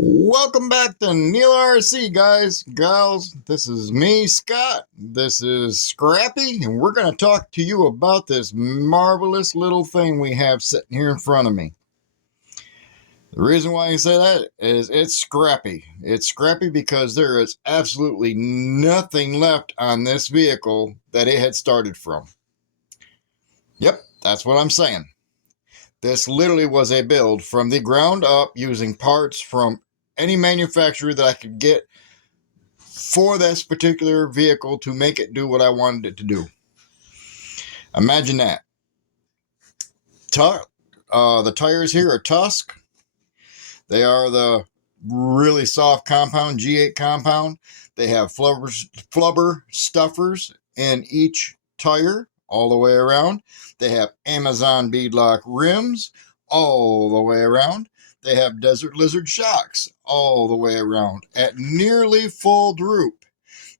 Welcome back to Neil RC, guys, gals. This is me, Scott. This is Scrappy, and we're going to talk to you about this marvelous little thing we have sitting here in front of me. The reason why I say that is it's scrappy. It's scrappy because there is absolutely nothing left on this vehicle that it had started from. Yep, that's what I'm saying. This literally was a build from the ground up using parts from any manufacturer that I could get for this particular vehicle to make it do what I wanted it to do. Imagine that. The tires here are Tusk. They are the really soft compound, G8 compound. They have flubber stuffers in each tire all the way around. They have Amazon beadlock rims all the way around. They have Desert Lizard shocks all the way around at nearly full droop.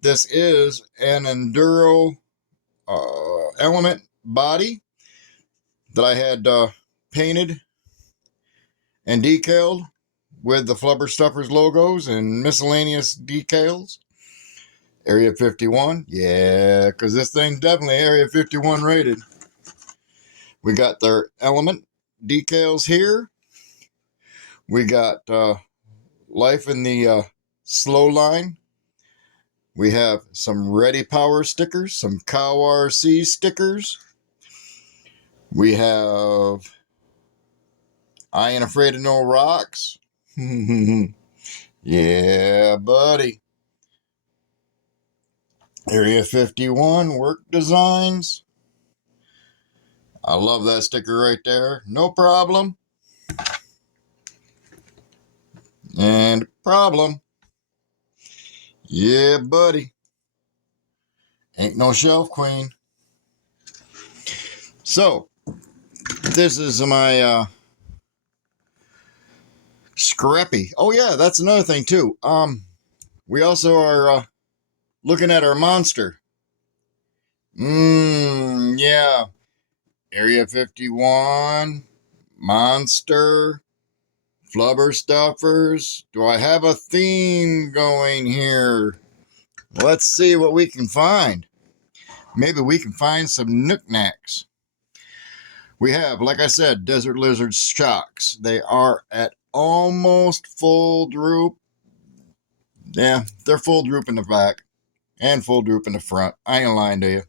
This is an Enduro element body that I had painted and decaled with the Flubber Stuffers logos and miscellaneous decals. Area 51, yeah, because this thing's definitely Area 51 rated. We got their element decals here. We got Life in the Slow Line. We have some Ready Power stickers, some Cow RC stickers. We have I Ain't Afraid of No Rocks. Yeah, buddy. Area 51 Work Designs. I love that sticker right there. No problem. And problem. Yeah, buddy. Ain't no shelf queen. So, this is my Scrappy. Oh yeah, that's another thing too. We also are looking at our monster. Yeah. Area 51, monster, flubber stuffers. Do I have a theme going here? Let's see what we can find. Maybe we can find some knickknacks. We have, like I said, Desert Lizard shocks. They are at almost full droop. Yeah, they're full droop in the back and full droop in the front. I ain't lying to you.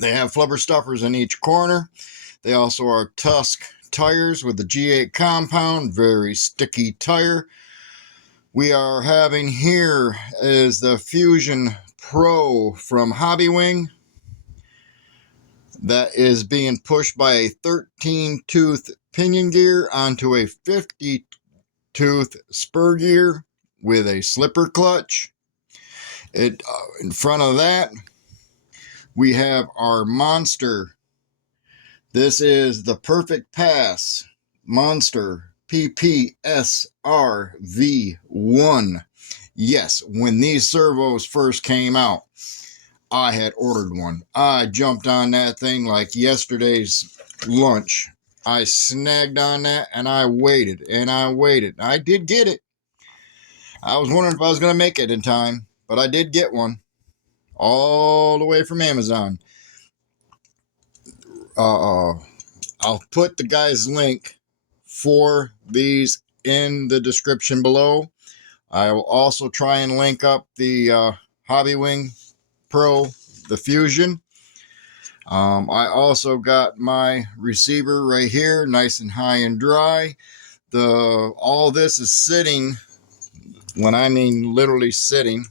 They have flubber stuffers in each corner. They also are Tusk tires with the G8 compound, very sticky tire. We are having here is the Fusion Pro from Hobbywing. That is being pushed by a 13-tooth pinion gear onto a 50-tooth spur gear with a slipper clutch. In front of that, we have our monster. This is the Perfect Pass Monster PPSRV1. Yes, when these servos first came out, I had ordered one. I jumped on that thing like yesterday's lunch. I snagged on that and I waited and I waited. I did get it. I was wondering if I was going to make it in time, but I did get one. All the way from Amazon. I'll put the guy's link for these in the description below. I will also try and link up the Hobbywing Pro, the Fusion. I also got my receiver right here, nice and high and dry. All this is sitting, when I mean literally sitting,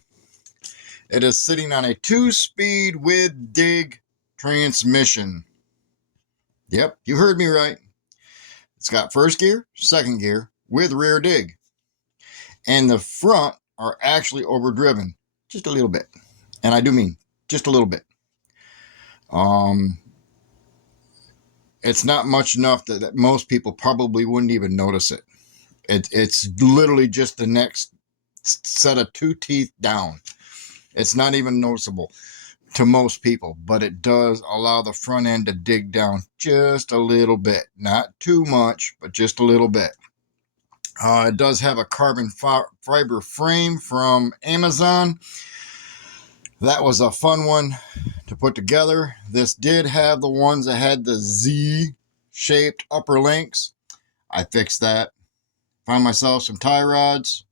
it is sitting on a 2-speed with dig transmission. Yep, you heard me right. It's got first gear, second gear with rear dig. And the front are actually overdriven just a little bit. And I do mean just a little bit. It's not much enough that most people probably wouldn't even notice it. It's literally just the next set of 2 teeth down. It's not even noticeable to most people, but it does allow the front end to dig down just a little bit. Not too much, but just a little bit. It does have a carbon fiber frame from Amazon. That was a fun one to put together. This did have the ones that had the Z-shaped upper links. I fixed that. Found myself some tie rods.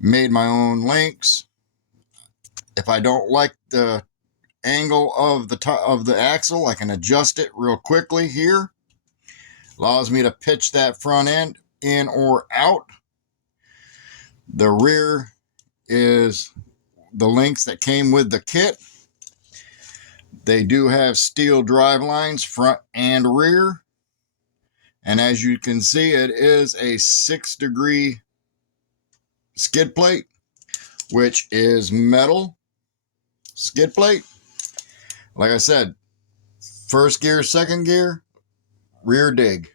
Made my own links. If I don't like the angle of the axle, I can adjust it real quickly here. Allows me to pitch that front end in or out. The rear is the links that came with the kit. They do have steel drive lines front and rear. And as you can see, it is a 6-degree skid plate, which is metal skid plate. Like I said, first gear, second gear, rear dig.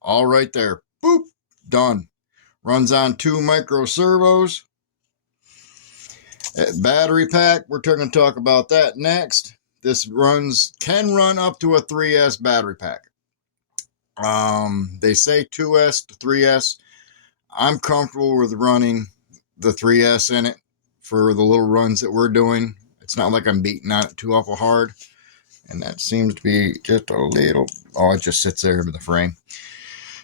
All right there. Boop. Done. Runs on 2 micro servos. Battery pack, we're going to talk about that next. This can run up to a 3S battery pack. They say 2S to 3S. I'm comfortable with running the 3S in it for the little runs that we're doing. It's not like I'm beating on it too awful hard. And that seems to be just a little... Oh, it just sits there in the frame.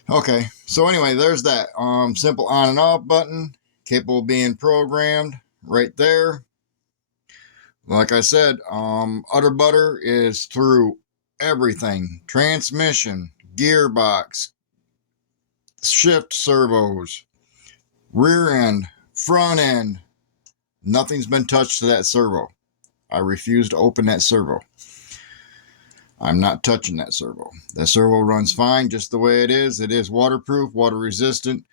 Okay, so anyway, there's that. Simple on and off button. Capable of being programmed right there. Like I said, Utter Butter is through everything. Transmission, gearbox, shift servos, rear end, front end. Nothing's been touched to that servo. I refuse to open that servo. I'm not touching that servo. The servo runs fine just the way it is. It is waterproof, water resistant.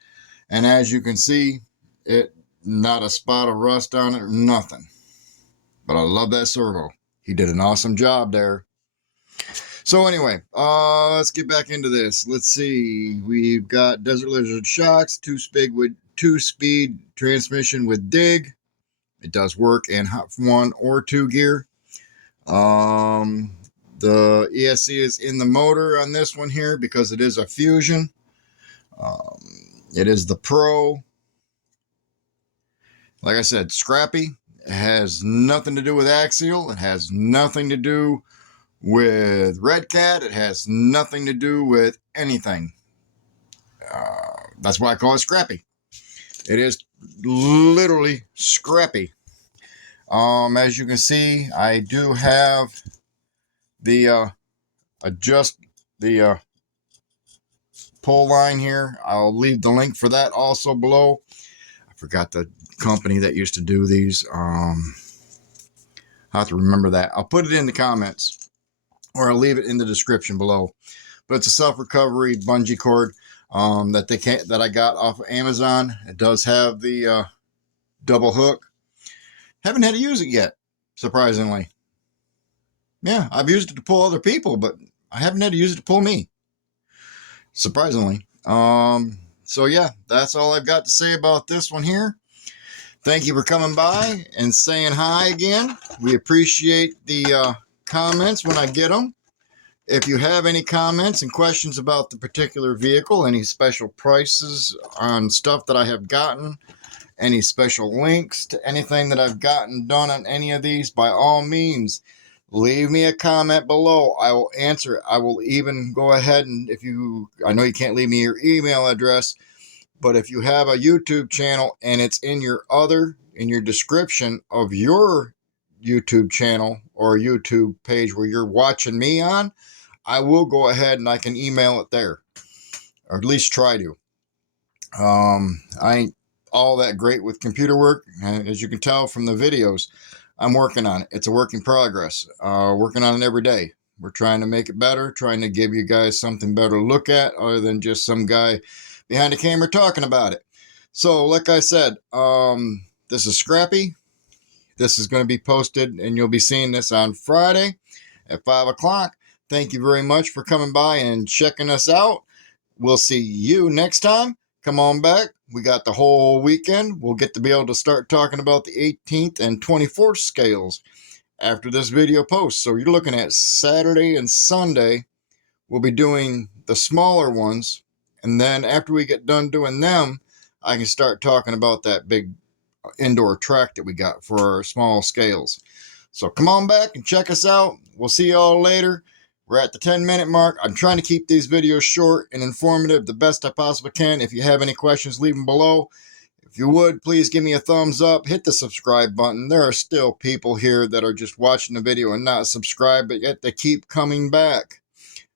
And as you can see, not a spot of rust on it or nothing. But I love that servo. He did an awesome job there. So anyway, let's get back into this. Let's see. We've got Desert Lizard shocks, 2-speed transmission with dig. It does work in 1 or 2 gear. The ESC is in the motor on this one here because it is a Fusion. It is the Pro. Like I said, Scrappy. It has nothing to do with axial. It has nothing to do with Red Cat. It has nothing to do with anything. That's why I call it Scrappy. It is literally Scrappy. As you can see, I do have the adjust the pull line here. I'll leave the link for that also below. I forgot the company that used to do these. I have to remember that. I'll put it in the comments, or I'll leave it in the description below. But it's a self-recovery bungee cord that I got off of Amazon. It does have the double hook. Haven't had to use it yet, surprisingly. Yeah, I've used it to pull other people, but I haven't had to use it to pull me, surprisingly. So yeah, that's all I've got to say about this one here. Thank you for coming by and saying hi again. We appreciate the comments when I get them. If you have any comments and questions about the particular vehicle, any special prices on stuff that I have gotten, any special links to anything that I've gotten done on any of these, by all means, leave me a comment below. I will answer it. I will even go ahead and I know you can't leave me your email address, but if you have a YouTube channel and it's in your description of your YouTube channel or YouTube page where you're watching me on, I will go ahead and I can email it there, or at least try to. I ain't all that great with computer work, and as you can tell from the videos, I'm working on it. It's a work in progress. Working on it every day. We're trying to make it better, trying to give you guys something better to look at other than just some guy behind the camera talking about it. So, like I said, this is Scrappy. This is going to be posted, and you'll be seeing this on Friday at 5 o'clock. Thank you very much for coming by and checking us out. We'll see you next time. Come on back. We got the whole weekend. We'll get to be able to start talking about the 18th and 24th scales after this video posts. So you're looking at Saturday and Sunday. We'll be doing the smaller ones, And then after we get done doing them, I can start talking about that big indoor track that we got for our small scales. So come on back and check us out. We'll see you all later. We're at the 10-minute mark. I'm trying to keep these videos short and informative the best I possibly can. If you have any questions, leave them below. If you would, please give me a thumbs up. Hit the subscribe button. There are still people here that are just watching the video and not subscribed, but yet they keep coming back.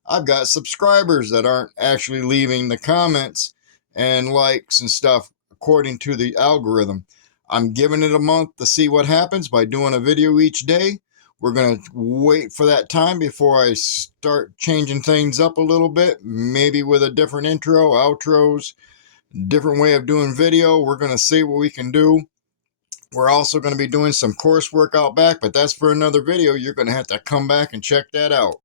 I've got subscribers that aren't actually leaving the comments and likes and stuff according to the algorithm. I'm giving it a month to see what happens by doing a video each day. We're going to wait for that time before I start changing things up a little bit, maybe with a different intro, outros, different way of doing video. We're going to see what we can do. We're also going to be doing some coursework out back, but that's for another video. You're going to have to come back and check that out.